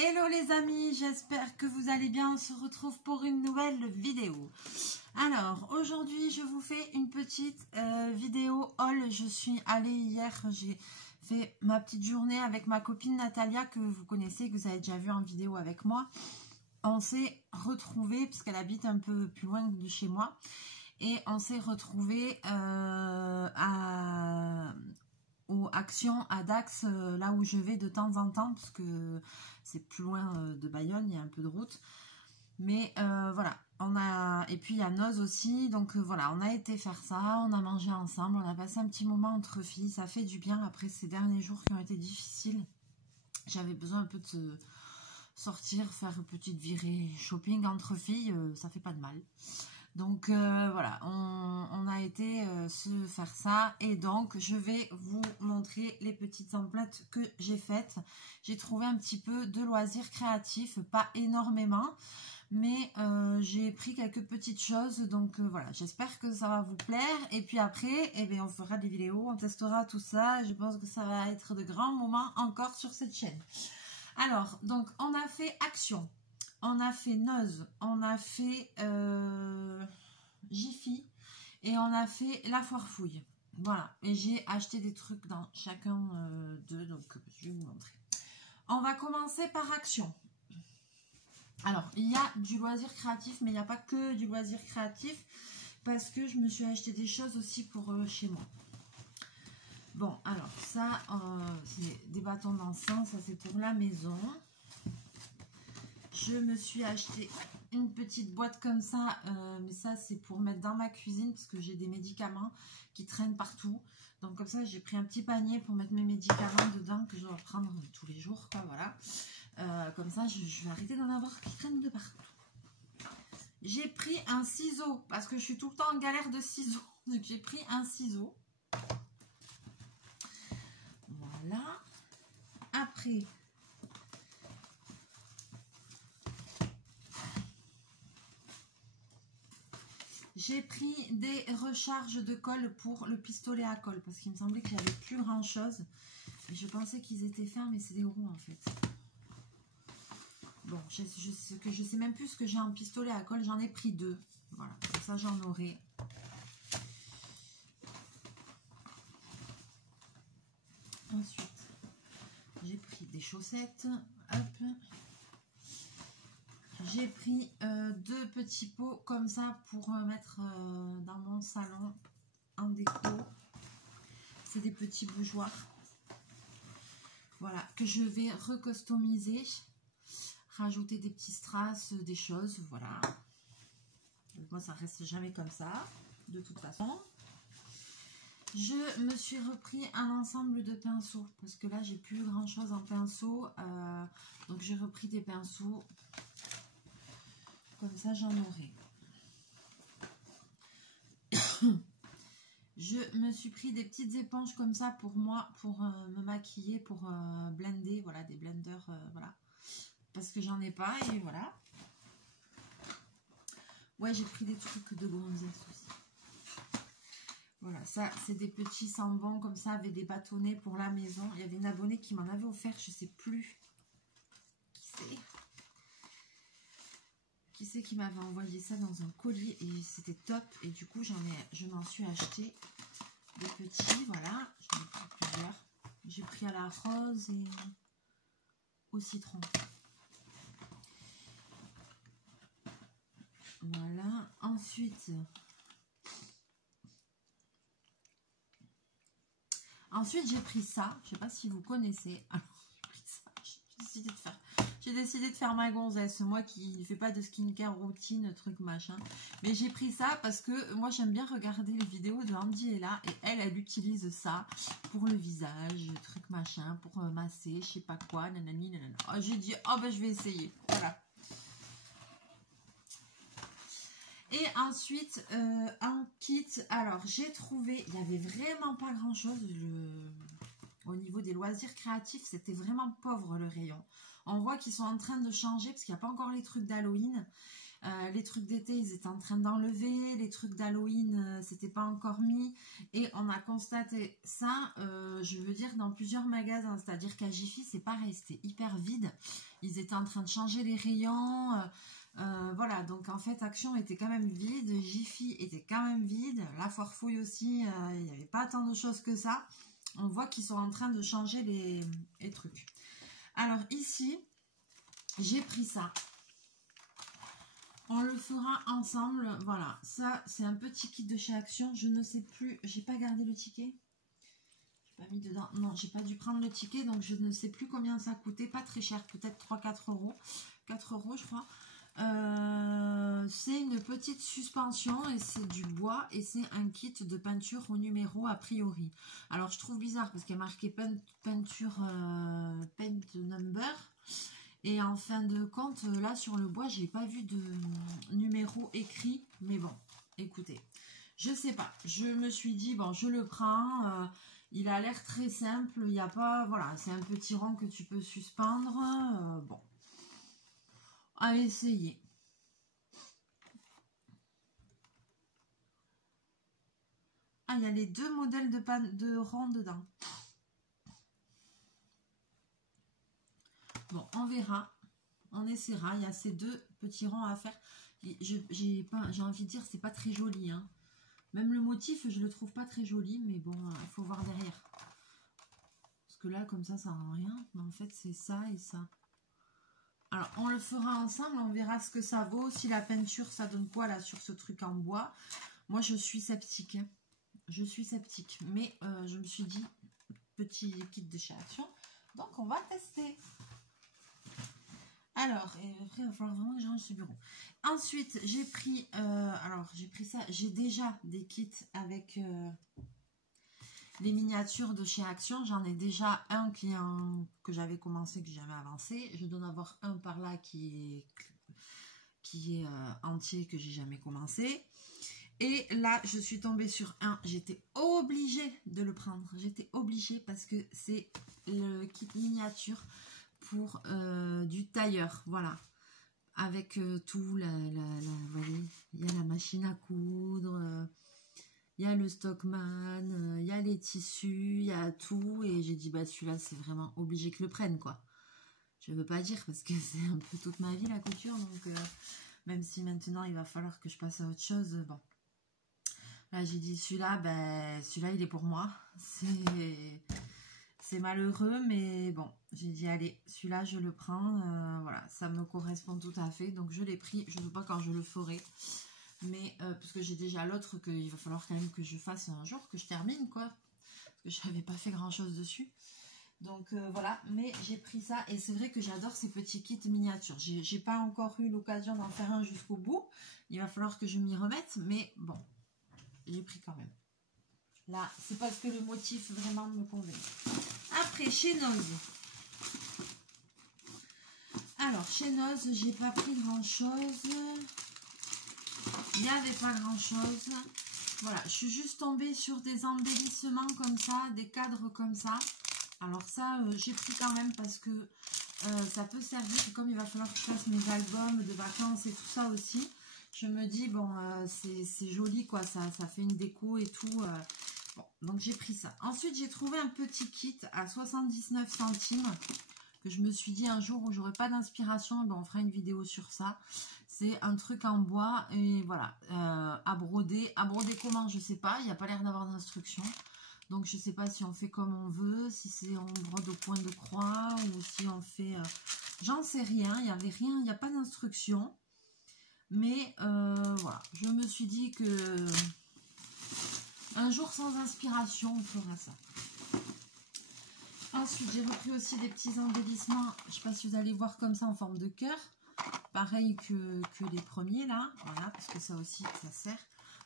Hello les amis, j'espère que vous allez bien. On se retrouve pour une nouvelle vidéo. Alors aujourd'hui je vous fais une petite vidéo haul. Je suis allée hier, j'ai fait ma petite journée avec ma copine Natalia que vous connaissez, que vous avez déjà vu en vidéo avec moi. On s'est retrouvés puisqu'elle habite un peu plus loin de chez moi et on s'est retrouvés aux Actions à Dax, là où je vais de temps en temps, parce que c'est plus loin de Bayonne, il y a un peu de route. Mais voilà, et puis il y a Noz aussi, donc voilà, on a été faire ça, on a mangé ensemble, on a passé un petit moment entre filles, ça fait du bien après ces derniers jours qui ont été difficiles. J'avais besoin un peu de sortir, faire une petite virée shopping entre filles, ça fait pas de mal. Donc voilà, on a été se faire ça et donc je vais vous montrer les petites emplettes que j'ai faites. J'ai trouvé un petit peu de loisirs créatifs, pas énormément, mais j'ai pris quelques petites choses. Donc voilà, j'espère que ça va vous plaire. Et puis après, eh bien, on fera des vidéos, on testera tout ça. Je pense que ça va être de grands moments encore sur cette chaîne. Alors, donc on a fait Action. On a fait Noz, on a fait Jiffy et on a fait La Foire Fouille. Voilà, et j'ai acheté des trucs dans chacun d'eux, donc je vais vous montrer. On va commencer par Action. Alors, il y a du loisir créatif, mais il n'y a pas que du loisir créatif, parce que je me suis acheté des choses aussi pour chez moi. Bon, alors ça, c'est des bâtons d'encens, ça c'est pour la maison. Je me suis acheté une petite boîte comme ça, mais ça c'est pour mettre dans ma cuisine parce que j'ai des médicaments qui traînent partout. Donc comme ça j'ai pris un petit panier pour mettre mes médicaments dedans que je dois prendre tous les jours, quoi, voilà. Comme ça je vais arrêter d'en avoir qui traînent de partout. J'ai pris un ciseau parce que je suis tout le temps en galère de ciseaux. Donc j'ai pris un ciseau. Voilà. Après... j'ai pris des recharges de colle pour le pistolet à colle parce qu'il me semblait qu'il n'y avait plus grand chose. Et je pensais qu'ils étaient fins, mais c'est des roues en fait. Bon, je sais même plus ce que j'ai en pistolet à colle. J'en ai pris deux. Voilà, comme ça j'en aurai. Ensuite, j'ai pris des chaussettes. Hop. J'ai pris deux petits pots comme ça pour mettre dans mon salon en déco. C'est des petits bougeoirs. Voilà, que je vais recustomiser. Rajouter des petits strass, des choses, voilà. Donc moi, ça reste jamais comme ça, de toute façon. Je me suis repris un ensemble de pinceaux. Parce que là, j'ai plus grand chose en pinceau. Donc j'ai repris des pinceaux. Comme ça, j'en aurai. Je me suis pris des petites éponges comme ça pour moi, pour me maquiller, pour blender. Voilà, des blenders, voilà. Parce que j'en ai pas et voilà. Ouais, j'ai pris des trucs de gonzesse aussi. Voilà, ça, c'est des petits sambons comme ça avec des bâtonnets pour la maison. Il y avait une abonnée qui m'en avait offert, je sais plus qui c'est. Qui c'est qui m'avait envoyé ça dans un colis et c'était top. Et du coup, je m'en suis acheté des petits, voilà. J'en ai pris plusieurs. J'ai pris à la rose et au citron. Voilà. Ensuite, j'ai pris ça. Je sais pas si vous connaissez. Alors, j'ai pris ça. J'ai décidé de faire ma gonzesse, moi qui ne fais pas de skincare routine, truc machin. Mais j'ai pris ça parce que moi j'aime bien regarder les vidéos de Andy et là. Et elle utilise ça pour le visage, truc machin, pour masser, je sais pas quoi, nanani, nanana. Oh, j'ai dit, oh ben je vais essayer. Voilà. Et ensuite, en kit, alors j'ai trouvé, il n'y avait vraiment pas grand chose au niveau des loisirs créatifs, c'était vraiment pauvre le rayon. On voit qu'ils sont en train de changer parce qu'il n'y a pas encore les trucs d'Halloween. Les trucs d'été, ils étaient en train d'enlever. Les trucs d'Halloween, c'était pas encore mis. Et on a constaté ça, je veux dire, dans plusieurs magasins. C'est-à-dire qu'à Jiffy, c'est pareil, c'était hyper vide. Ils étaient en train de changer les rayons. Voilà, donc en fait, Action était quand même vide. Jiffy était quand même vide. La Foire Fouille aussi, il n'y avait pas tant de choses que ça. On voit qu'ils sont en train de changer les trucs. Alors ici, j'ai pris ça. On le fera ensemble. Voilà, ça c'est un petit kit de chez Action. Je ne sais plus, j'ai pas gardé le ticket. J'ai pas mis dedans. Non, j'ai pas dû prendre le ticket, donc je ne sais plus combien ça coûtait. Pas très cher, peut-être 3-4 euros. 4 euros, je crois. C'est une petite suspension et c'est du bois et c'est un kit de peinture au numéro a priori. Alors je trouve bizarre parce qu'il y a marqué peinture paint number. Et en fin de compte, là sur le bois, j'ai pas vu de numéro écrit. Mais bon, écoutez, je sais pas. Je me suis dit, bon, je le prends. Il a l'air très simple. Il n'y a pas, voilà, c'est un petit rond que tu peux suspendre. Bon, à essayer. Ah, il y a les deux modèles de rond dedans. Bon, on verra. On essaiera. Il y a ces deux petits ronds à faire. J'ai envie de dire, c'est pas très joli. Hein. Même le motif, je le trouve pas très joli. Mais bon, il faut voir derrière. Parce que là, comme ça rend rien. Mais en fait, c'est ça et ça. Alors, on le fera ensemble. On verra ce que ça vaut. Si la peinture, ça donne quoi là sur ce truc en bois. Moi, je suis sceptique. Hein. Je suis sceptique. Mais je me suis dit, petit kit de chez Action. Donc, on va tester. Alors, et après, il va falloir vraiment que je range ce bureau. Ensuite, j'ai pris, j'ai pris ça. J'ai déjà des kits avec les miniatures de chez Action. J'en ai déjà un que j'avais commencé, que j'ai jamais avancé. Je dois en avoir un par là qui est entier, que j'ai jamais commencé. Et là, je suis tombée sur un. J'étais obligée de le prendre. J'étais obligée parce que c'est le kit miniature pour du tailleur, voilà, avec tout, vous voyez, il y a la machine à coudre, il y a le Stockman, il y a les tissus, il y a tout, et j'ai dit, bah celui-là, c'est vraiment obligé que je le prenne, quoi. Je veux pas dire, parce que c'est un peu toute ma vie, la couture, donc même si maintenant, il va falloir que je passe à autre chose, bon. Là, j'ai dit, celui-là, ben, celui-là, il est pour moi, c'est malheureux, mais bon, j'ai dit, allez, celui-là, je le prends. Voilà, ça me correspond tout à fait. Donc, je l'ai pris. Je ne sais pas quand je le ferai. Mais, parce que j'ai déjà l'autre qu'il va falloir quand même que je fasse un jour, que je termine, quoi. Parce que je n'avais pas fait grand-chose dessus. Donc, voilà. Mais j'ai pris ça. Et c'est vrai que j'adore ces petits kits miniatures. J'ai pas encore eu l'occasion d'en faire un jusqu'au bout. Il va falloir que je m'y remette. Mais bon, j'ai pris quand même. Là, c'est parce que le motif vraiment me convient. Après, chez Noz. Alors, chez Noz, j'ai pas pris grand-chose. Il n'y avait pas grand-chose. Voilà, je suis juste tombée sur des embellissements comme ça, des cadres comme ça. Alors ça, j'ai pris quand même parce que ça peut servir. Comme il va falloir que je fasse mes albums de vacances et tout ça aussi. Je me dis, bon, c'est joli, quoi. Ça fait une déco et tout. Bon, donc j'ai pris ça. Ensuite, j'ai trouvé un petit kit à 79 centimes que je me suis dit un jour où j'aurai pas d'inspiration, ben on fera une vidéo sur ça. C'est un truc en bois et voilà, à broder. À broder comment, je sais pas. Il n'y a pas l'air d'avoir d'instruction. Donc je sais pas si on fait comme on veut, si c'est on brode au point de croix ou si on fait... j'en sais rien, il n'y avait rien, il n'y a pas d'instruction. Mais voilà, je me suis dit que... un jour sans inspiration, on fera ça. Ensuite, j'ai repris aussi des petits embellissements. Je ne sais pas si vous allez voir comme ça en forme de cœur. Pareil que les premiers là. Voilà, parce que ça aussi, ça sert.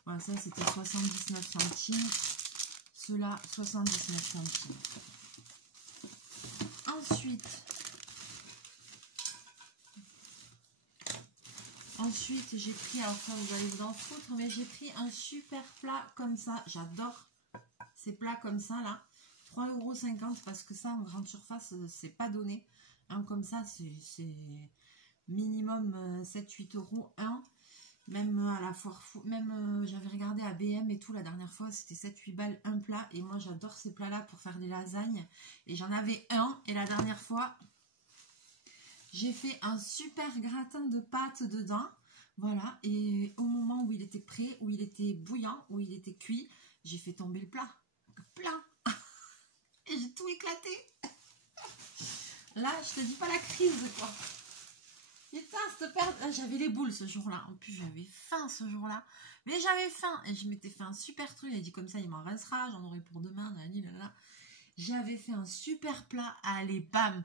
Voilà, ça c'était 79 centimes. Ceux-là, 79 centimes. Ensuite, j'ai pris, alors ça vous allez vous en foutre, mais j'ai pris un super plat comme ça. J'adore ces plats comme ça là. 3,50 € parce que ça en grande surface, c'est pas donné. Un comme ça, c'est minimum 7-8 euros un. Même à la foire fou, même j'avais regardé à BM et tout la dernière fois, c'était 7-8 balles un plat. Et moi j'adore ces plats là pour faire des lasagnes. Et j'en avais un, et la dernière fois j'ai fait un super gratin de pâtes dedans. Voilà, et au moment où il était prêt, où il était bouillant, où il était cuit, j'ai fait tomber le plat. Plein. Et j'ai tout éclaté. Là, je te dis pas la crise, quoi. Putain, cette perte. J'avais les boules ce jour-là. En plus, j'avais faim ce jour-là. Mais j'avais faim. Et je m'étais fait un super truc. J'ai dit comme ça, il m'en restera. J'en aurai pour demain. Là. J'avais fait un super plat. Allez, bam.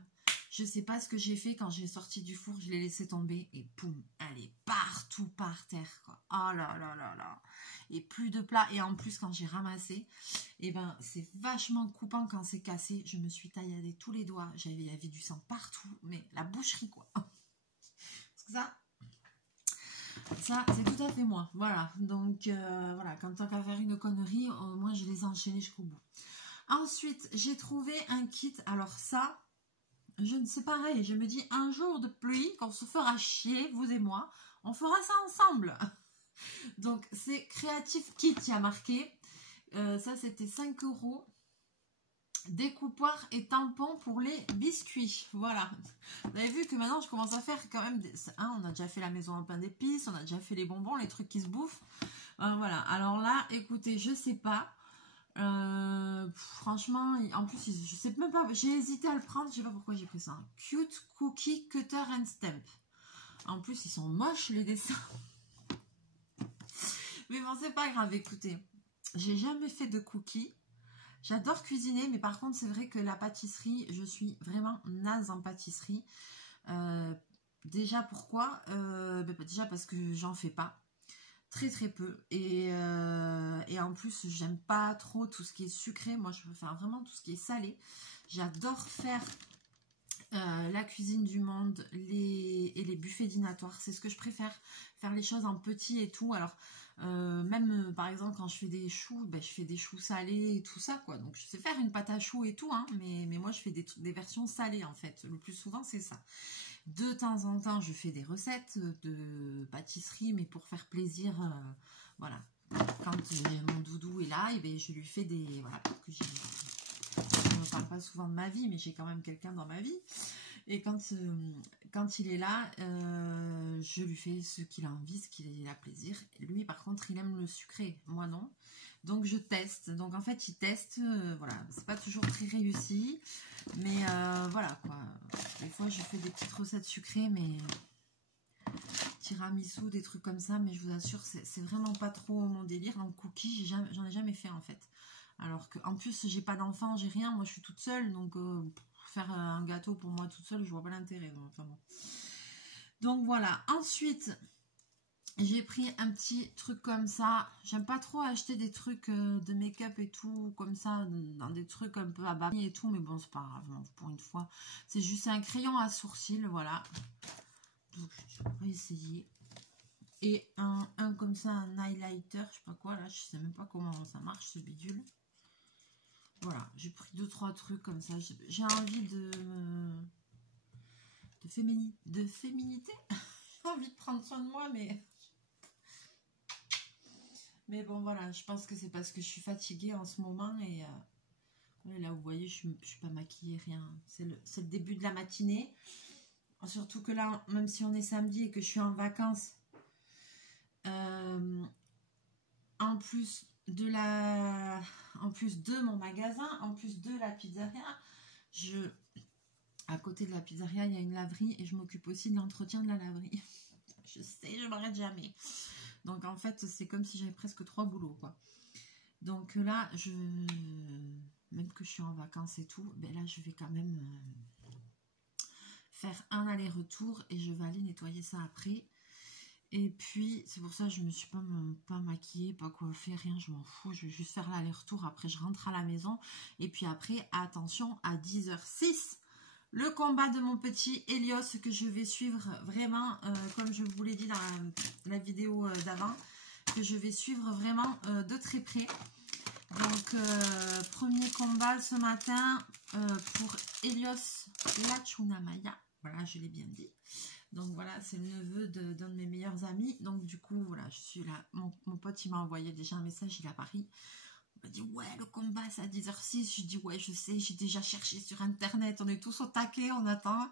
Je sais pas ce que j'ai fait quand j'ai sorti du four. Je l'ai laissé tomber. Et poum. Allez, partout par terre, quoi. Oh là là là là. Et plus de plats. Et en plus, quand j'ai ramassé, et ben, c'est vachement coupant quand c'est cassé. Je me suis tailladé tous les doigts. Il y avait du sang partout. Mais la boucherie, quoi. Ça c'est tout à fait moi. Voilà. Donc, voilà. Quand tant qu'à faire une connerie, au moins, je les ai enchaînés jusqu'au bout. Ensuite, j'ai trouvé un kit. Alors ça, je ne sais pareil. Je me dis, un jour de pluie, qu'on se fera chier, vous et moi, on fera ça ensemble. Donc, c'est Creative Kit, il y a marqué. Ça, c'était 5 euros. Découpoir et tampons pour les biscuits. Voilà. Vous avez vu que maintenant, je commence à faire quand même... on a déjà fait la maison en pain d'épices, on a déjà fait les bonbons, les trucs qui se bouffent. Voilà. Alors là, écoutez, je sais pas. Franchement, en plus, je sais même pas. J'ai hésité à le prendre, je sais pas pourquoi j'ai pris ça. Cute Cookie Cutter and Stamp. En plus, ils sont moches, les dessins. Mais bon, c'est pas grave, écoutez. J'ai jamais fait de cookies. J'adore cuisiner, mais par contre, c'est vrai que la pâtisserie, je suis vraiment naze en pâtisserie. Déjà, pourquoi déjà parce que j'en fais pas. Très très peu. Et en plus, j'aime pas trop tout ce qui est sucré. Moi, je préfère vraiment tout ce qui est salé. J'adore faire la cuisine du monde et les buffets dînatoires. C'est ce que je préfère. Faire les choses en petit et tout. Alors... même par exemple quand je fais des choux, je fais des choux salés et tout ça, quoi. Donc je sais faire une pâte à choux et tout, hein, mais moi je fais des versions salées en fait. Le plus souvent c'est ça. De temps en temps je fais des recettes de pâtisserie, mais pour faire plaisir, voilà. Quand mon doudou est là, et bien, je lui fais des... Voilà, parce que je ne parle pas souvent de ma vie, mais j'ai quand même quelqu'un dans ma vie. Et quand il est là, je lui fais ce qu'il a envie, ce qu'il a plaisir. Et lui, par contre, il aime le sucré. Moi, non. Donc, je teste. Donc, en fait, il teste. Voilà. C'est pas toujours très réussi. Mais voilà, quoi. Des fois, je fais des petites recettes sucrées, mais... tiramisu, des trucs comme ça. Mais je vous assure, c'est vraiment pas trop mon délire. En cookies, j'en ai jamais fait, en fait. Alors qu'en plus, j'ai pas d'enfant, j'ai rien. Moi, je suis toute seule. Donc... faire un gâteau pour moi toute seule, je vois pas l'intérêt. Enfin bon. Donc voilà. Ensuite, j'ai pris un petit truc comme ça. J'aime pas trop acheter des trucs de make-up et tout, comme ça, dans des trucs un peu à bas et tout, mais bon, c'est pas grave, non, pour une fois. C'est juste un crayon à sourcils, voilà. Donc, je vais essayer. Et un comme ça, un highlighter, je sais pas quoi, là, je sais même pas comment ça marche, ce bidule. Voilà, j'ai pris 2-3 trucs comme ça. J'ai envie de féminité. J'ai envie de prendre soin de moi, mais bon, voilà, je pense que c'est parce que je suis fatiguée en ce moment. Et là, vous voyez, je suis pas maquillée, rien. C'est le début de la matinée. Surtout que là, même si on est samedi et que je suis en vacances, en plus de mon magasin, en plus de la pizzeria, à côté de la pizzeria, il y a une laverie et je m'occupe aussi de l'entretien de la laverie. Je sais, je m'arrête jamais. Donc en fait, c'est comme si j'avais presque 3 boulots, quoi. Donc là, même que je suis en vacances et tout, ben là, je vais quand même faire un aller-retour et je vais aller nettoyer ça après. Et puis, c'est pour ça que je me suis pas maquillée, pas coiffée, rien, je m'en fous. Je vais juste faire l'aller-retour. Après, je rentre à la maison. Et puis après, attention, à 10h06, le combat de mon petit Helios que je vais suivre vraiment, comme je vous l'ai dit dans la vidéo d'avant, que je vais suivre vraiment de très près. Donc, premier combat ce matin pour Helios Lachunamaya. Voilà, je l'ai bien dit. Donc voilà, c'est le neveu d'un de mes meilleurs amis. Donc du coup, voilà, je suis là. Mon pote, il m'a envoyé déjà un message, il est à Paris. Il m'a dit, ouais, le combat, c'est à 10h06. Je dis, ouais, je sais, j'ai déjà cherché sur Internet. On est tous au taquet, on attend.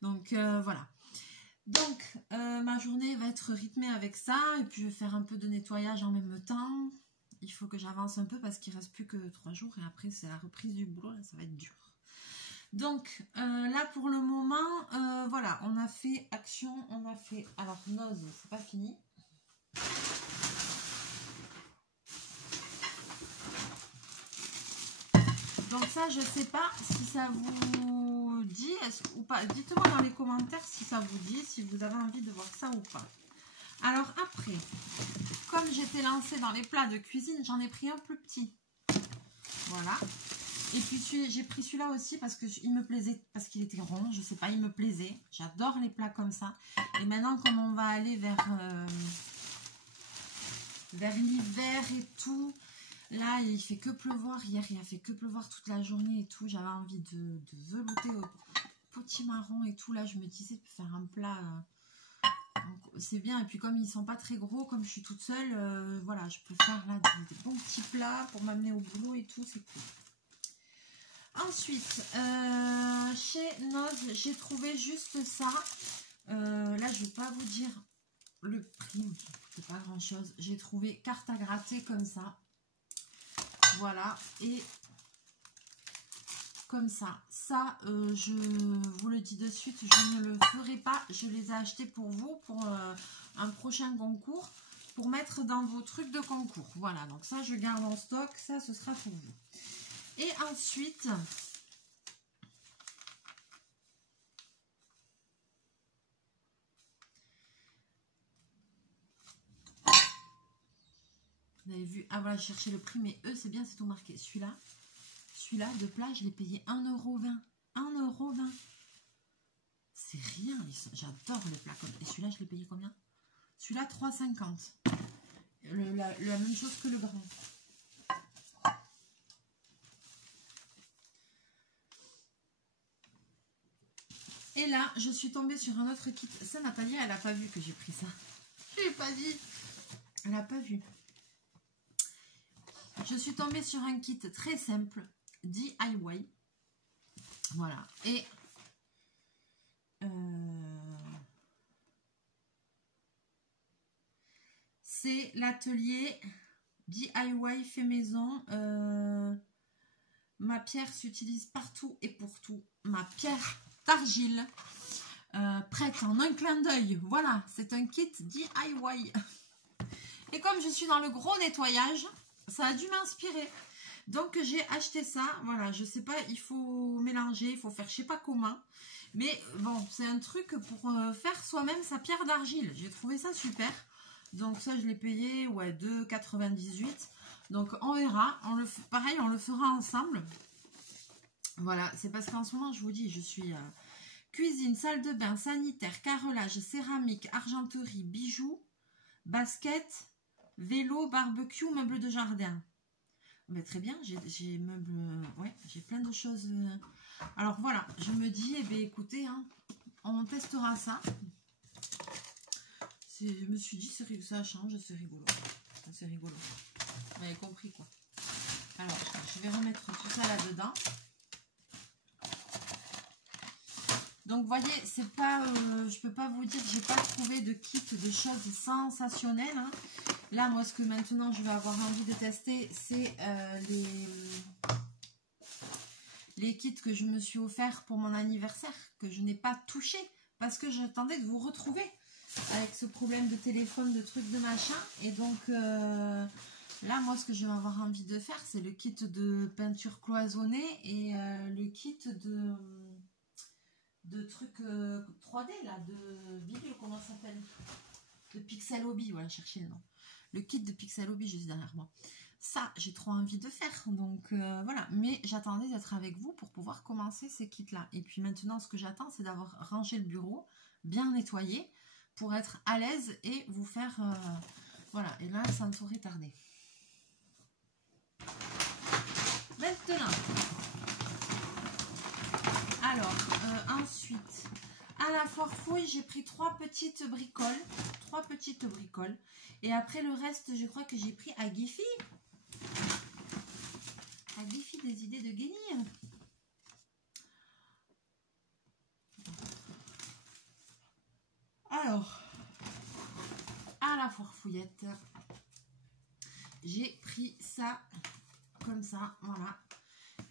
Donc voilà. Donc, ma journée va être rythmée avec ça. Et puis, je vais faire un peu de nettoyage en même temps. Il faut que j'avance un peu parce qu'il ne reste plus que 3 jours. Et après, c'est la reprise du boulot. Là, ça va être dur. Donc, là, pour le moment, voilà. On a fait action. On a fait... Alors, Noz, c'est pas fini. Donc ça, je sais pas si ça vous dit ou pas. Dites-moi dans les commentaires si ça vous dit, si vous avez envie de voir ça ou pas. Alors après, comme j'étais lancée dans les plats de cuisine, j'en ai pris un plus petit. Voilà. Et puis j'ai pris celui-là aussi parce qu'il me plaisait, parce qu'il était rond, je sais pas, il me plaisait. J'adore les plats comme ça. Et maintenant, comme on va aller vers l'hiver et tout... Là, il fait que pleuvoir. Hier, il a fait que pleuvoir toute la journée et tout. J'avais envie de velouter au potimarron et tout. Là, je me disais de faire un plat. C'est bien. Et puis, comme ils sont pas très gros, comme je suis toute seule, voilà, je peux faire là des bons petits plats pour m'amener au boulot et tout. C'est cool. Ensuite, chez Noz, j'ai trouvé juste ça. Là, je vais pas vous dire le prix. C'est pas grand chose. J'ai trouvé carte à gratter comme ça. Voilà, et comme ça. Ça, je vous le dis de suite, je ne le ferai pas. Je les ai achetés pour vous, pour un prochain concours, pour mettre dans vos trucs de concours. Voilà, donc ça, je garde en stock. Ça, ce sera pour vous. Et ensuite... Vous avez vu, ah voilà, je cherchais le prix, mais eux, c'est bien, c'est tout marqué. Celui-là de plat, je l'ai payé 1,20 €. 1,20 €. C'est rien, j'adore les plats comme ça. Et celui-là, je l'ai payé combien? Celui-là, 3,50 €. La même chose que le grand. Et là, je suis tombée sur un autre kit. Ça, Nathalie, elle n'a pas vu que j'ai pris ça. Je l'ai pas dit. Elle n'a pas vu. Je suis tombée sur un kit très simple, DIY. Voilà. Et c'est l'atelier DIY fait maison. Ma pierre s'utilise partout et pour tout. Ma pierre d'argile prête en un clin d'œil. Voilà, c'est un kit DIY. Et comme je suis dans le gros nettoyage, ça a dû m'inspirer. Donc, j'ai acheté ça. Voilà, je sais pas, il faut mélanger, il faut faire je sais pas comment. Mais bon, c'est un truc pour faire soi-même sa pierre d'argile. J'ai trouvé ça super. Donc, ça, je l'ai payé, ouais, 2,98 €. Donc, on verra. Pareil, on le fera ensemble. Voilà, c'est parce qu'en ce moment, je vous dis, je suis cuisine, salle de bain, sanitaire, carrelage, céramique, argenterie, bijoux, basket, vélo, barbecue, meubles de jardin. Mais très bien, j'ai meubles, ouais, j'ai plein de choses. Alors voilà, je me dis, eh bien, écoutez, hein, on testera ça. Je me suis dit, ça change, c'est rigolo. C'est rigolo. Vous avez compris quoi. Alors, je vais remettre tout ça là-dedans. Donc, vous voyez, c'est pas, je peux pas vous dire que j'ai pas trouvé de kit de choses sensationnelles. Hein. Là, moi, ce que maintenant je vais avoir envie de tester, c'est les kits que je me suis offert pour mon anniversaire, que je n'ai pas touché parce que j'attendais de vous retrouver avec ce problème de téléphone, de trucs, de machin. Et donc, là, moi, ce que je vais avoir envie de faire, c'est le kit de peinture cloisonnée et le kit de trucs 3D, là, de vidéo, comment ça s'appelle? De Pixel Hobby, voilà, cherchez le nom. Le kit de Pixel Hobby, juste derrière moi. Ça, j'ai trop envie de faire. Donc, voilà. Mais j'attendais d'être avec vous pour pouvoir commencer ces kits-là. Et puis maintenant, ce que j'attends, c'est d'avoir rangé le bureau, bien nettoyé, pour être à l'aise et vous faire... voilà. Et là, ça ne saurait tarder. Maintenant... Alors, ensuite... À la foire fouille, j'ai pris 3 petites bricoles. 3 petites bricoles. Et après, le reste, je crois que j'ai pris à Gifi. À Gifi, des idées de génie. Alors, à la foire fouillette, j'ai pris ça comme ça, voilà.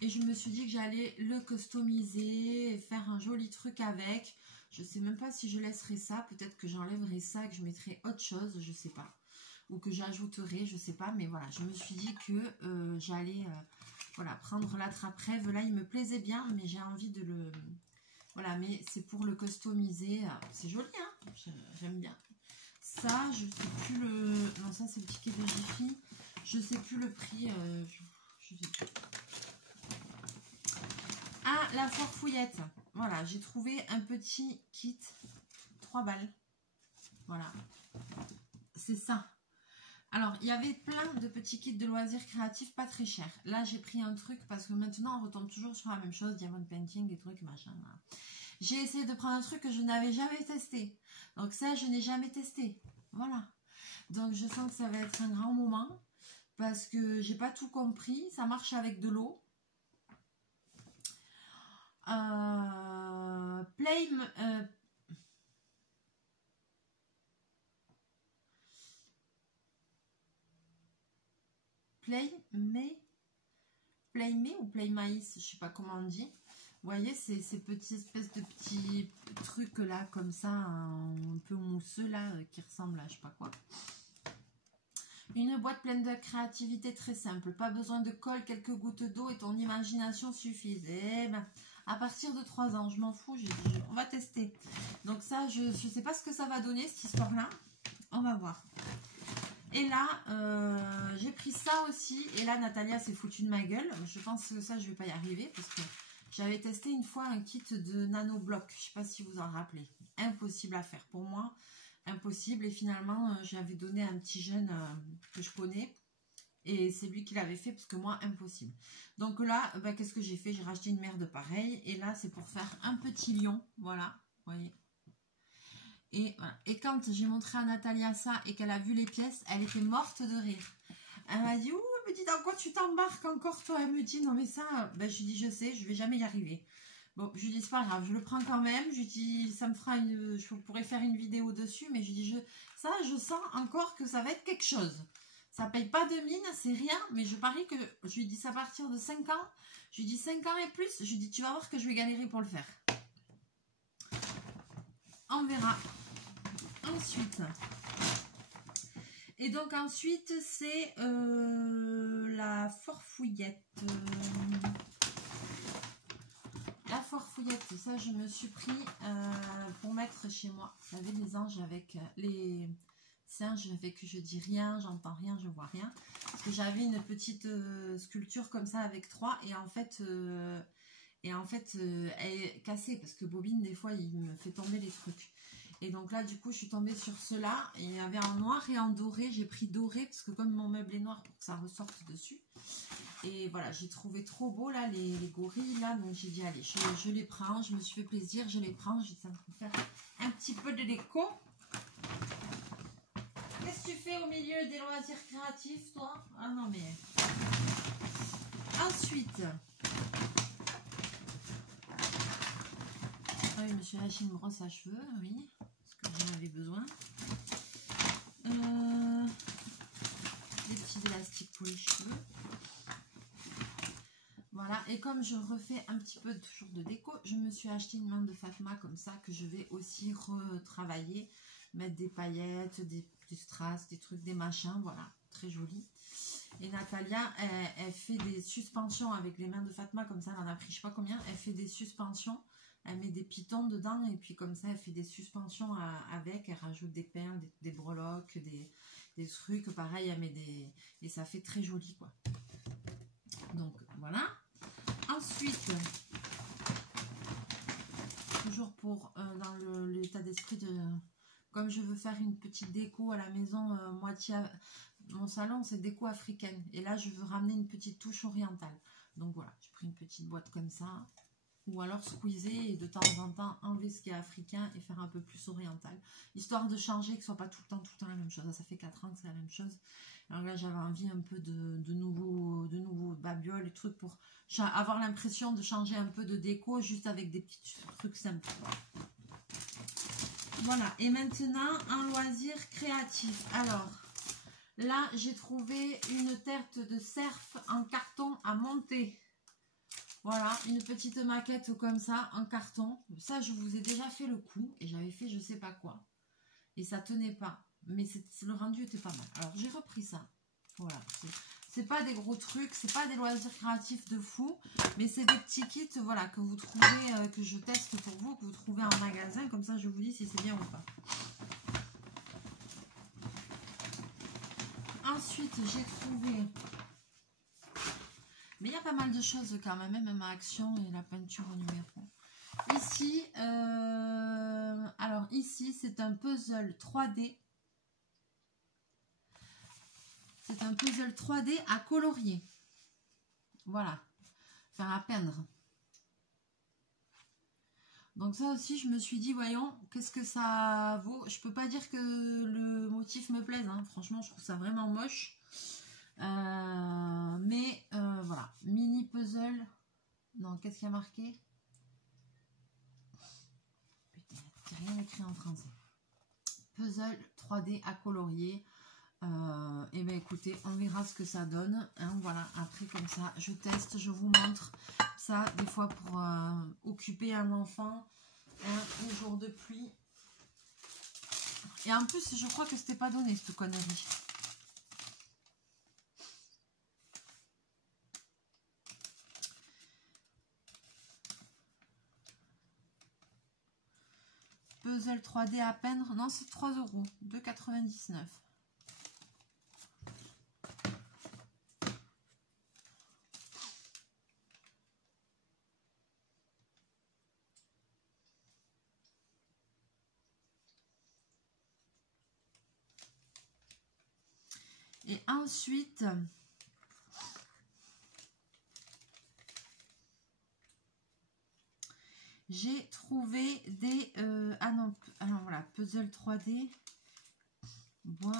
Et je me suis dit que j'allais le customiser et faire un joli truc avec. Je sais même pas si je laisserai ça. Peut-être que j'enlèverai ça et que je mettrai autre chose, je sais pas. Ou que j'ajouterai, je sais pas. Mais voilà, je me suis dit que j'allais voilà, prendre l'attrape-rêve. Là, il me plaisait bien, mais j'ai envie de le... Voilà, mais c'est pour le customiser. C'est joli, hein, j'aime bien. Ça, je sais plus le... Non, ça, c'est le ticket de Jiffy. Je sais plus le prix. Je sais plus. Ah, la foire fouillette. Voilà, j'ai trouvé un petit kit. 3 balles. Voilà. C'est ça. Alors, il y avait plein de petits kits de loisirs créatifs pas très chers. Là, j'ai pris un truc parce que maintenant, on retombe toujours sur la même chose. Diamond painting, des trucs, machin. Voilà. J'ai essayé de prendre un truc que je n'avais jamais testé. Donc ça, je n'ai jamais testé. Voilà. Donc, je sens que ça va être un grand moment. Parce que j'ai pas tout compris. Ça marche avec de l'eau. Play ou Play Maïs, je sais pas comment on dit. Vous voyez, ces petites espèces de petits trucs là, comme ça, un peu mousseux là, qui ressemblent à je sais pas quoi. Une boîte pleine de créativité très simple. Pas besoin de colle, quelques gouttes d'eau et ton imagination suffisent. Eh ben, à partir de 3 ans, je m'en fous, on va tester. Donc ça, je sais pas ce que ça va donner, cette histoire-là. On va voir. Et là, j'ai pris ça aussi. Et là, Natalia s'est foutue de ma gueule. Je pense que ça, je vais pas y arriver parce que j'avais testé une fois un kit de nanobloc. Je sais pas si vous en rappelez. Impossible à faire pour moi. Impossible. Et finalement, j'avais donné à un petit jeune que je connais. Et c'est lui qui l'avait fait parce que moi, impossible. Donc là, bah, qu'est-ce que j'ai fait? J'ai racheté une merde pareille. Et là, c'est pour faire un petit lion. Voilà, vous voyez. Et, voilà. Et quand j'ai montré à Natalia ça et qu'elle a vu les pièces, elle était morte de rire. Elle m'a dit, ouh, elle me dit, dans quoi tu t'embarques encore toi? Elle me dit, non mais ça, ben, je lui dis, je sais, je vais jamais y arriver. Bon, je lui dis, c'est pas grave, je le prends quand même. Je lui dis, ça me fera une... Je pourrais faire une vidéo dessus, mais je lui dis, ça, je sens encore que ça va être quelque chose. Ça paye pas de mine, c'est rien, mais je parie que... Je lui dis, ça à partir de 5 ans. Je lui dis, 5 ans et plus. Je lui dis, tu vas voir que je vais galérer pour le faire. On verra. Ensuite... Et donc ensuite, c'est la forfouillette. La forfouillette, ça je me suis pris pour mettre chez moi. J'avais des anges avec les singes avec je dis rien, j'entends rien, je vois rien. Parce que j'avais une petite sculpture comme ça avec 3 et en fait, elle est cassée parce que Bobine, des fois, il me fait tomber les trucs. Et donc là, du coup, je suis tombée sur cela. Il y avait en noir et en doré. J'ai pris doré parce que comme mon meuble est noir pour que ça ressorte dessus. Et voilà, j'ai trouvé trop beau là, les gorilles là. Donc j'ai dit, allez, je les prends. Je me suis fait plaisir, je les prends. J'ai dit, ça me fait faire un petit peu de déco. Qu'est-ce que tu fais au milieu des loisirs créatifs, toi? Ah non, mais... Ensuite... Ah oui, je me suis acheté une brosse à cheveux, oui, parce que j'en avais besoin. Des petits élastiques pour les cheveux. Voilà, et comme je refais un petit peu toujours de déco, je me suis acheté une main de Fatma comme ça, que je vais aussi retravailler, mettre des paillettes, des strass, des trucs, des machins, voilà, très joli. Et Natalia, elle fait des suspensions avec les mains de Fatma, comme ça, elle en a pris je sais pas combien, elle fait des suspensions. Elle met des pitons dedans et puis comme ça elle fait des suspensions avec, elle rajoute des perles, des breloques, des trucs, pareil elle met des... et ça fait très joli quoi. Donc voilà. Ensuite, toujours pour dans l'état d'esprit de... Comme je veux faire une petite déco à la maison, moitié... Mon salon c'est déco africaine et là je veux ramener une petite touche orientale. Donc voilà, j'ai pris une petite boîte comme ça. ou alors squeezer et de temps en temps enlever ce qui est africain et faire un peu plus oriental, histoire de changer, que ce soit pas tout le temps la même chose. Ça fait 4 ans que c'est la même chose. Alors là, j'avais envie un peu de nouveaux babioles et trucs pour avoir l'impression de changer un peu de déco juste avec des petits trucs simples. Voilà, et maintenant, un loisir créatif. Alors, là, j'ai trouvé une tête de cerf en carton à monter. Voilà, une petite maquette comme ça, en carton. Ça, je vous ai déjà fait le coup, et j'avais fait je sais pas quoi. Et ça tenait pas, mais le rendu était pas mal. Alors, j'ai repris ça. Voilà, c'est pas des gros trucs, c'est pas des loisirs créatifs de fou, mais c'est des petits kits, voilà, que vous trouvez, que je teste pour vous, que vous trouvez en magasin, comme ça je vous dis si c'est bien ou pas. Ensuite, j'ai trouvé, mais il y a pas mal de choses quand même, même ma action et la peinture au numéro. Ici, alors ici, c'est un puzzle 3D. C'est un puzzle 3D à colorier. Voilà, faire à peindre. Donc ça aussi, je me suis dit, voyons, qu'est-ce que ça vaut. Je peux pas dire que le motif me plaise, hein. Franchement, je trouve ça vraiment moche. Mais voilà, mini puzzle. Non, qu'est-ce qu'il y a marqué? Putain, il n'y a rien écrit en français. Puzzle 3D à colorier. Et bien écoutez, on verra ce que ça donne, hein. Voilà, après comme ça je teste, je vous montre ça des fois pour occuper un enfant, hein, un jour de pluie. Et en plus je crois que c'était pas donné cette connerie. Puzzle 3D à peindre, non c'est 3 €, 2,99 €. Et ensuite, j'ai trouvé des... ah non, alors voilà, puzzle 3D. Bon.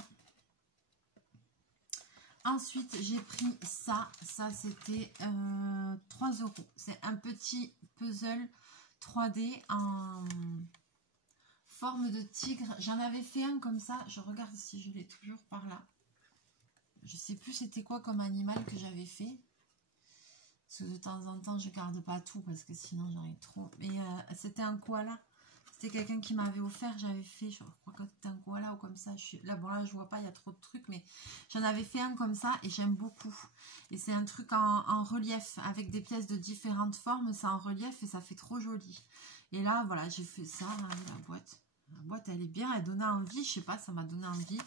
Ensuite, j'ai pris ça. Ça, c'était 3 €. C'est un petit puzzle 3D en forme de tigre. J'en avais fait un comme ça. Je regarde si je l'ai toujours par là. Je sais plus c'était quoi comme animal que j'avais fait. Parce que de temps en temps, je garde pas tout parce que sinon j'en ai trop. Mais c'était un koala. C'était quelqu'un qui m'avait offert. J'avais fait, je crois que c'était un koala ou comme ça. Là, bon, là, je vois pas, il y a trop de trucs. Mais j'en avais fait un comme ça et j'aime beaucoup. Et c'est un truc en relief avec des pièces de différentes formes. C'est en relief et ça fait trop joli. Et là, voilà, j'ai fait ça. Là, la boîte. La boîte, elle est bien. Elle donnait envie. Je sais pas, ça m'a donné envie.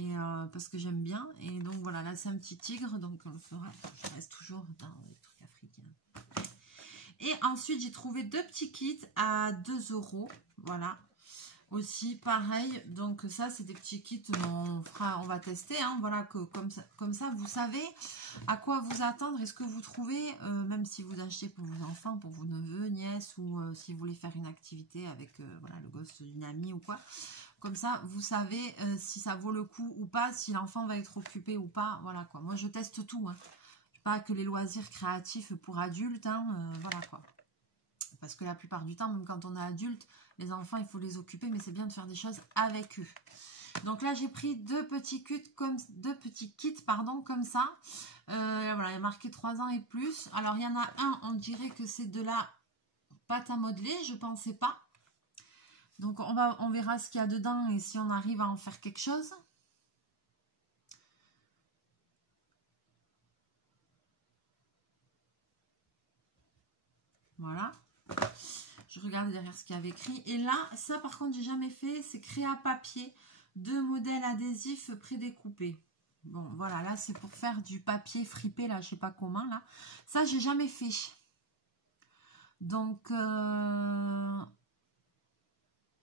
Et parce que j'aime bien. Et donc voilà, là c'est un petit tigre, donc on le fera. Je reste toujours dans les trucs africains. Et ensuite j'ai trouvé 2 petits kits à 2 €. Voilà. Aussi pareil. Donc ça c'est des petits kits, on va tester. Hein, voilà, que comme ça vous savez à quoi vous attendre. Est-ce que vous trouvez, même si vous achetez pour vos enfants, pour vos neveux, nièces, ou si vous voulez faire une activité avec voilà, le gosse d'une amie ou quoi. Comme ça, vous savez si ça vaut le coup ou pas, si l'enfant va être occupé ou pas. Voilà quoi. Moi, je teste tout. Hein. Pas que les loisirs créatifs pour adultes. Hein, voilà quoi. Parce que la plupart du temps, même quand on est adulte, les enfants, il faut les occuper. Mais c'est bien de faire des choses avec eux. Donc là, j'ai pris 2 petits kits comme ça. Voilà, il y a marqué 3 ans et plus. Alors, il y en a un, on dirait que c'est de la pâte à modeler. Je ne pensais pas. Donc, on verra ce qu'il y a dedans et si on arrive à en faire quelque chose. Voilà. Je regarde derrière ce qu'il y avait écrit. Et là, ça par contre, j'ai jamais fait. C'est créa papier. 2 modèles adhésifs prédécoupés. Bon, voilà. Là, c'est pour faire du papier fripé, là, je sais pas comment, là. Ça, j'ai jamais fait. Donc...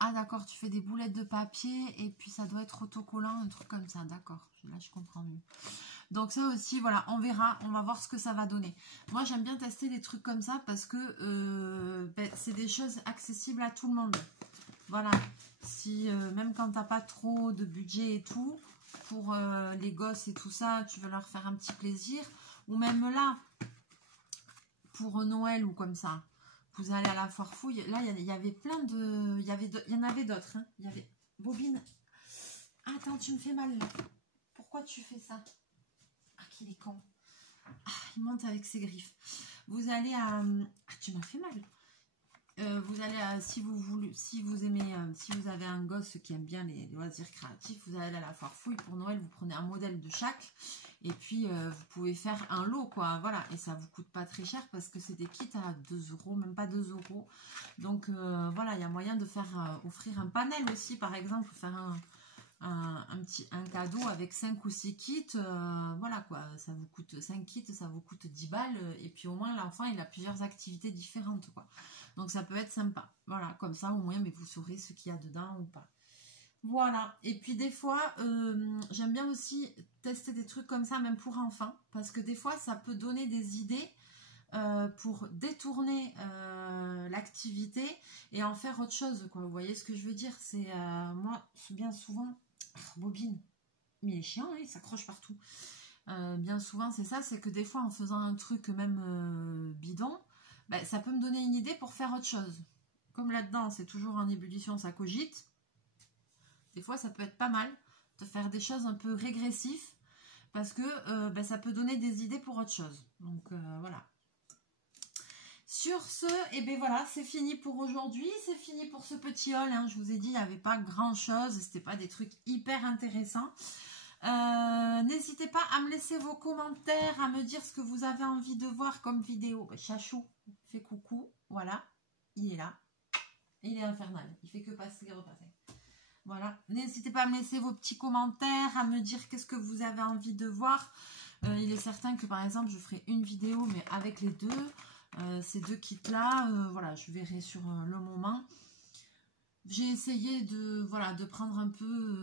Ah d'accord, tu fais des boulettes de papier et puis ça doit être autocollant, un truc comme ça, d'accord. Là, je comprends mieux. Donc ça aussi, voilà, on verra, on va voir ce que ça va donner. Moi, j'aime bien tester des trucs comme ça parce que c'est des choses accessibles à tout le monde. Voilà, si même quand t'as pas trop de budget et tout, pour les gosses et tout ça, tu veux leur faire un petit plaisir, ou même là, pour Noël ou comme ça, vous allez à la foire fouille, là, il y avait plein de... Il y en avait d'autres, hein. Il y avait... Bobine, attends, tu me fais mal, là. Pourquoi tu fais ça? Ah, qu'il est con. Ah, il monte avec ses griffes. Vous allez à... Ah, tu m'as fait mal. Vous allez à... Si vous aimez... si vous avez un gosse qui aime bien les loisirs créatifs, vous allez à la foire fouille pour Noël, vous prenez un modèle de chaque. Et puis, vous pouvez faire un lot, quoi. Voilà. Et ça vous coûte pas très cher parce que c'est des kits à 2 €, même pas 2 €. Donc, voilà, il y a moyen de faire offrir un panel aussi, par exemple, faire un cadeau avec 5 ou 6 kits. Voilà, quoi. Ça vous coûte 5 kits, ça vous coûte 10 balles. Et puis, au moins, l'enfant, il a plusieurs activités différentes, quoi. Donc, ça peut être sympa. Voilà, comme ça, au moins, mais vous saurez ce qu'il y a dedans ou pas. Voilà, et puis des fois, j'aime bien aussi tester des trucs comme ça, même pour enfants, parce que des fois, ça peut donner des idées pour détourner l'activité et en faire autre chose, quoi. Vous voyez ce que je veux dire? C'est moi, bien souvent, Bobine, mais il est chiant, hein, il s'accroche partout. Bien souvent, c'est ça, c'est que des fois, en faisant un truc même bidon, ben, ça peut me donner une idée pour faire autre chose. Comme là-dedans, c'est toujours en ébullition, ça cogite. Des fois, ça peut être pas mal de faire des choses un peu régressives parce que ben, ça peut donner des idées pour autre chose. Donc, voilà. Sur ce, et ben voilà, c'est fini pour aujourd'hui. C'est fini pour ce petit haul. Hein. Je vous ai dit, il n'y avait pas grand-chose. C'était pas des trucs hyper intéressants. N'hésitez pas à me laisser vos commentaires, à me dire ce que vous avez envie de voir comme vidéo. Ben, Chachou fait coucou. Voilà, il est là. Il est infernal. Il fait que passer et repasser. Voilà, n'hésitez pas à me laisser vos petits commentaires, à me dire qu'est-ce que vous avez envie de voir. Il est certain que par exemple, je ferai une vidéo, mais avec les deux, ces deux kits-là, voilà, je verrai sur le moment. J'ai essayé voilà, de prendre un peu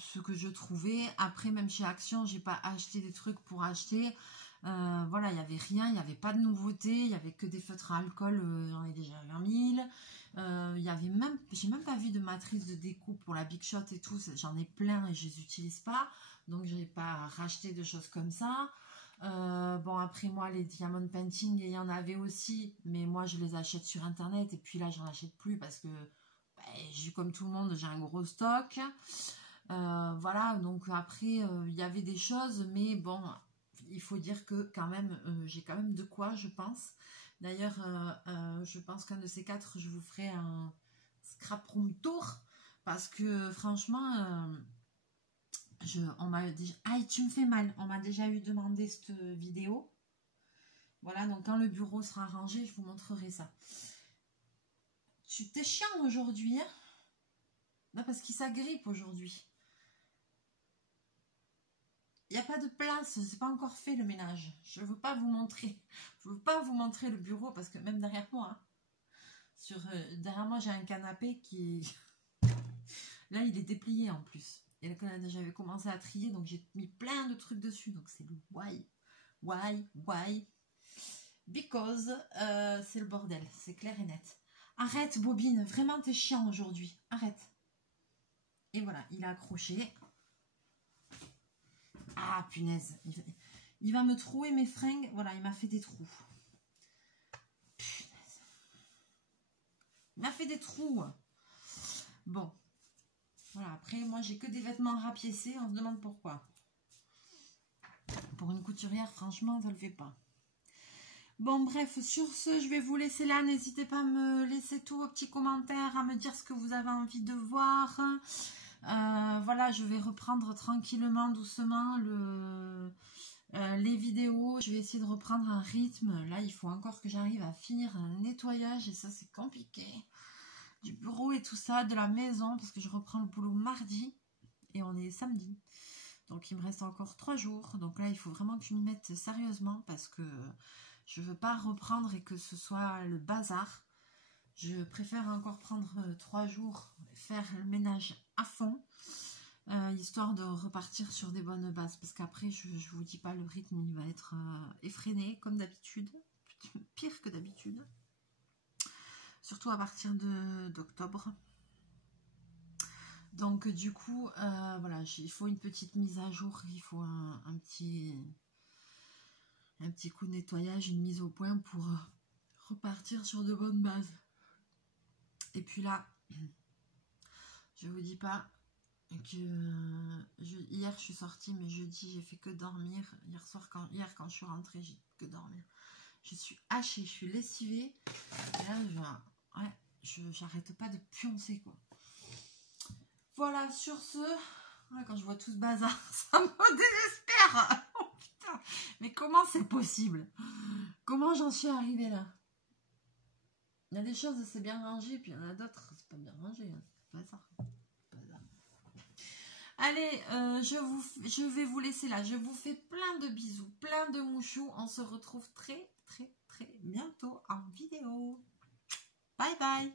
ce que je trouvais. Après, même chez Action, j'ai pas acheté des trucs pour acheter. Voilà, il n'y avait rien, il n'y avait pas de nouveauté, il n'y avait que des feutres à alcool, j'en ai déjà 20 000. J'ai même pas vu de matrice de découpe pour la Big Shot et tout, j'en ai plein et je les utilise pas, donc je n'ai pas racheté de choses comme ça. Bon, après moi, les Diamond Painting, il y en avait aussi, mais moi je les achète sur internet et puis là j'en achète plus parce que comme tout le monde, j'ai un gros stock. Voilà, donc après il y avait des choses, mais bon, il faut dire que quand même, j'ai quand même de quoi, je pense. D'ailleurs, je pense qu'un de ces 4, je vous ferai un scrap room tour. Parce que franchement, on m'a dit, aïe, tu me fais mal. On m'a déjà eu demandé cette vidéo. Voilà, donc quand le bureau sera rangé, je vous montrerai ça. T'es chiant aujourd'hui, hein? Non, parce qu'il s'agrippe aujourd'hui. Il n'y a pas de place, c'est pas encore fait le ménage. Je ne veux pas vous montrer. Je veux pas vous montrer le bureau parce que même derrière moi, hein, derrière moi j'ai un canapé qui là il est déplié en plus. Et là j'avais commencé à trier donc j'ai mis plein de trucs dessus. Donc c'est le why because c'est le bordel, c'est clair et net. Arrête Bobine, vraiment t'es chiant aujourd'hui. Arrête. Et voilà, il a accroché. Ah, punaise. Il va me trouer mes fringues. Voilà, il m'a fait des trous. Punaise. Il m'a fait des trous. Bon. Voilà, après, moi, j'ai que des vêtements rapiécés. On se demande pourquoi. Pour une couturière, franchement, ça le fait pas. Bon, bref, sur ce, je vais vous laisser là. N'hésitez pas à me laisser tous vos petits commentaires, à me dire ce que vous avez envie de voir. Voilà, je vais reprendre tranquillement, doucement les vidéos. Je vais essayer de reprendre un rythme. Là, il faut encore que j'arrive à finir un nettoyage et ça, c'est compliqué. Du bureau et tout ça, de la maison, parce que je reprends le boulot mardi et on est samedi. Donc, il me reste encore 3 jours. Donc là, il faut vraiment que je m'y mette sérieusement parce que je ne veux pas reprendre et que ce soit le bazar. Je préfère encore prendre 3 jours, faire le ménage à fond. histoire de repartir sur des bonnes bases, parce qu'après, je vous dis pas, le rythme, il va être effréné, comme d'habitude, pire que d'habitude, surtout à partir d'octobre. Donc du coup, voilà, il faut une petite mise à jour, il faut un petit coup de nettoyage, une mise au point pour repartir sur de bonnes bases. Et puis là, je vous dis pas que hier je suis sortie, mais jeudi j'ai fait que dormir. Hier quand je suis rentrée, j'ai fait que dormir. Je suis hachée, je suis lessivée. Et là, j'arrête pas de pioncer, quoi. Voilà, sur ce, quand je vois tout ce bazar, ça me désespère. Oh putain, mais comment c'est possible? Comment j'en suis arrivée là? Il y a des choses, c'est bien rangé, puis il y en a d'autres, c'est pas bien rangé. Hein. C'est pas ça. Allez, je vais vous laisser là. Je vous fais plein de bisous, plein de mouchous. On se retrouve très, très, très bientôt en vidéo. Bye bye.